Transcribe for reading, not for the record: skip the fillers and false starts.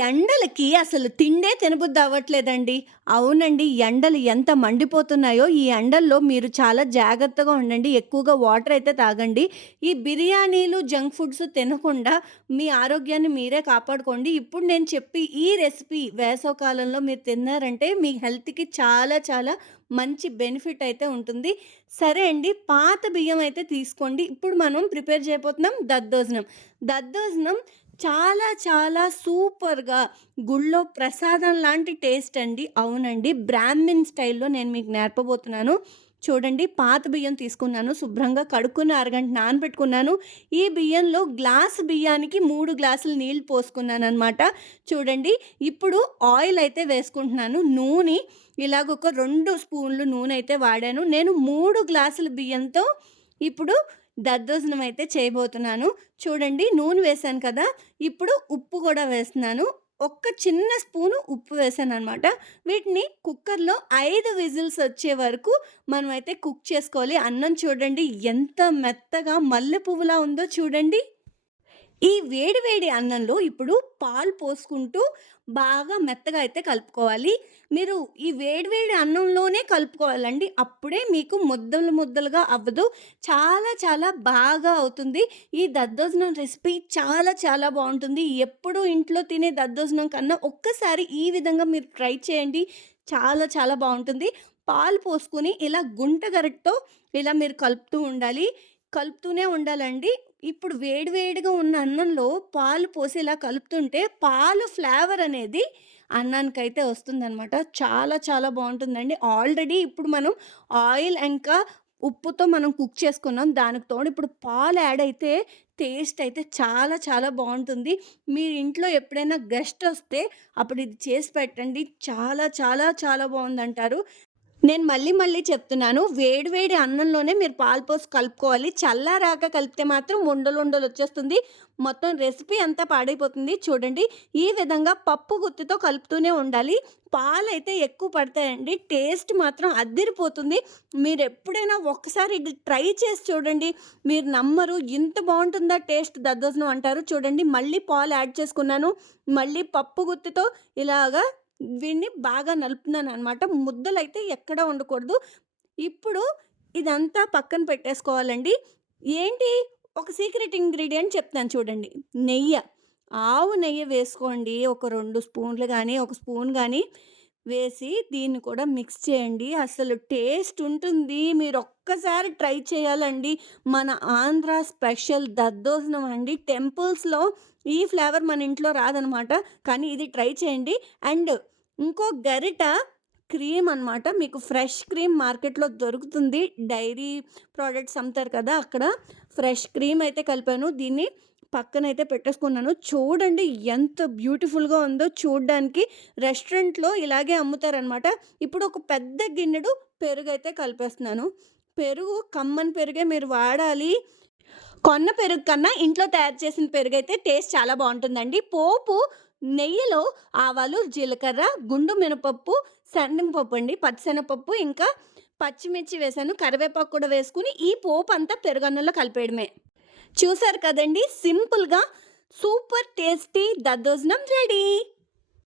ఎండలకి అసలు తిండే తినబుద్ధి అవ్వట్లేదండి. అవునండి. ఎండలు ఎంత మండిపోతున్నాయో, ఈ ఎండల్లో మీరు చాలా జాగ్రత్తగా ఉండండి. ఎక్కువగా వాటర్ అయితే తాగండి. ఈ బిర్యానీలు, జంక్ ఫుడ్స్ తినకుండా మీ ఆరోగ్యాన్ని మీరే కాపాడుకోండి. ఇప్పుడు నేను చెప్పి ఈ రెసిపీ వేసవికాలంలో మీరు తిన్నారంటే మీ హెల్త్‌కి చాలా చాలా మంచి బెనిఫిట్ అయితే ఉంటుంది. సరే అండి. పాత బియ్యం అయితే తీసుకోండి. ఇప్పుడు మనం ప్రిపేర్ చేయబోతున్నాం దద్దోజనం. దద్దోజనం చాలా చాలా సూపర్‌గా గుళ్ళో ప్రసాదం లాంటి టేస్ట్ అండి. అవునండి. బ్రాహ్మిన్ స్టైల్‌లో నేను మీకు నేర్పబోతున్నాను. చూడండి, పాత బియ్యం తీసుకున్నాను. శుభ్రంగా కడుక్కుని అరగంట నానబెట్టుకున్నాను. ఈ బియ్యంలో గ్లాసు బియ్యానికి 3 గ్లాసులు నీళ్ళు పోసుకున్నాననమాట. చూడండి, ఇప్పుడు ఆయిల్ అయితే వేసుకుంటున్నాను. నూనె ఇలాగొక 2 స్పూన్లు నూనె అయితే వాడాను. నేను 3 గ్లాసుల బియ్యంతో ఇప్పుడు దద్దోజనం అయితే చేయబోతున్నాను. చూడండి, నూనె వేశాను కదా! ఇప్పుడు ఉప్పు గూడా వేస్తున్నాను. ఒక్క చిన్న స్పూను ఉప్పు వేశాననమాట. వీటిని కుక్కర్‌లో 5 విజిల్స్ వచ్చే వరకు మనమైతే కుక్ చేసుకోవాలి. అన్నం చూడండి ఎంత మెత్తగా మల్లె పువ్వులా ఉందో చూడండి. ఈ వేడి వేడి అన్నంలో ఇప్పుడు పాలు పోసుకుంటూ బాగా మెత్తగా అయితే కలుపుకోవాలి. మీరు ఈ వేడి వేడి అన్నంలోనే కలుపుకోవాలండి. అప్పుడే మీకు ముద్దలు ముద్దలుగా అవ్వదు. చాలా చాలా బాగా అవుతుంది. ఈ దద్దోజనం రెసిపీ చాలా చాలా బావుంటుంది. ఎప్పుడూ ఇంట్లో తినే దద్దోజనం కన్నా ఒక్కసారి ఈ విధంగా మీరు ట్రై చేయండి. చాలా చాలా బావుంటుంది. పాలు పోసుకొని ఇలా గుంట గరిటెతో ఇలా మీరు కలుపుతూ ఉండాలి. కలుపుతూనే ఉండాలండి. ఇప్పుడు వేడి వేడిగా ఉన్న అన్నంలో పాలు పోసి ఇలా కలుపుతుంటే పాలు ఫ్లేవర్ అనేది అన్నానికైతే వస్తుందనమాట. చాలా చాలా బావుంటుందండి. ఆల్రెడీ ఇప్పుడు మనం ఆయిల్ ఇంకా ఉప్పుతో మనం కుక్ చేసుకున్నాం. దానికి తోడు ఇప్పుడు పాలు యాడ్ అయితే టేస్ట్ అయితే చాలా చాలా బావుంటుంది. మీరు ఇంట్లో ఎప్పుడైనా గెస్ట్ వస్తే అప్పుడు ఇది చేసి పెట్టండి. చాలా చాలా చాలా బావుందంటారు. నేను మళ్ళీ మళ్ళీ చెప్తున్నాను. వేడి వేడి అన్నంలోనే మీరు పాలు పోసి కలుపుకోవాలి. చల్లారాక కలిపితే మాత్రం ఉండలుండలొచ్చేస్తుంది. మొత్తం రెసిపీ అంతా పాడైపోతుంది. చూడండి, ఈ విధంగా పప్పు గుత్తితో కలుపుతూనే ఉండాలి. పాలైతే ఎక్కువ పడతాయండి. టేస్ట్ మాత్రం అద్దిరిపోతుంది. మీరెప్పుడైనా ఒక్కసారి ఇది ట్రై చేసి చూడండి. మీరు నమ్మరు. ఇంత బావుంటుందా టేస్ట్ దద్దోజనం అంటారు. చూడండి, మళ్ళీ పాలు యాడ్ చేసుకున్నాను. మళ్ళీ పప్పు గుత్తితో ఇలాగా వీడిని బాగా నలుపుతున్నాననమాట. ముద్దలైతే ఎక్కడ ఉండకూడదు. ఇప్పుడు ఇదంతా పక్కన పెట్టేసుకోవాలండి. ఏంటి, ఒక సీక్రెట్ ఇంగ్రీడియెంట్ చెప్తాను చూడండి. నెయ్య. ఆవు నెయ్యి వేసుకోండి. ఒక 2 స్పూన్లు గానీ, ఒక స్పూన్ గానీ వేసి దీన్ని కూడా మిక్స్ చేయండి. అసలు టేస్ట్ ఉంటుంది. మీరొక్కసారి ట్రై చేయాలండి. మన ఆంధ్ర స్పెషల్ దద్దోజనం అండి. టెంపుల్స్‌లో ఈ ఫ్లేవర్ మన ఇంట్లో రాదనమాట. కానీ ఇది ట్రై చేయండి. అండ్ ఇంకో గరిట క్రీమ్ అనమాట. మీకు ఫ్రెష్ క్రీమ్ మార్కెట్‌లో దొరుకుతుంది. డైరీ ప్రొడక్ట్స్ అమ్ముతారు కదా! అక్కడ ఫ్రెష్ క్రీమ్ అయితే కలిపాను. దీన్ని పక్కనైతే పెట్టేసుకున్నాను. చూడండి ఎంత బ్యూటిఫుల్‌గా ఉందో చూడ్డానికి. రెస్టారెంట్‌లో ఇలాగే అమ్ముతారనమాట. ఇప్పుడు ఒక పెద్ద గిన్నెడు పెరుగైతే కలిపేస్తున్నాను. పెరుగు కమ్మని పెరుగే మీరు వాడాలి. కొన్న పెరుగు కన్నా ఇంట్లో తయారు చేసిన పెరుగైతే టేస్ట్ చాలా బావుంటుందండి. పోపు నెయ్యిలో ఆవాలు, జీలకర్ర, గుండు మినపప్పు, శనగపప్పు అండి. పచ్చిశనగపప్పు ఇంకా పచ్చిమిర్చి వేశాను. కరివేపాకు కూడా వేసుకొని ఈ పోపంతా పెరుగన్నంలో కలిపేయడమే. చూసారు కదండీ! సింపుల్‌గా సూపర్ టేస్టీ దద్దోజనం రెడీ.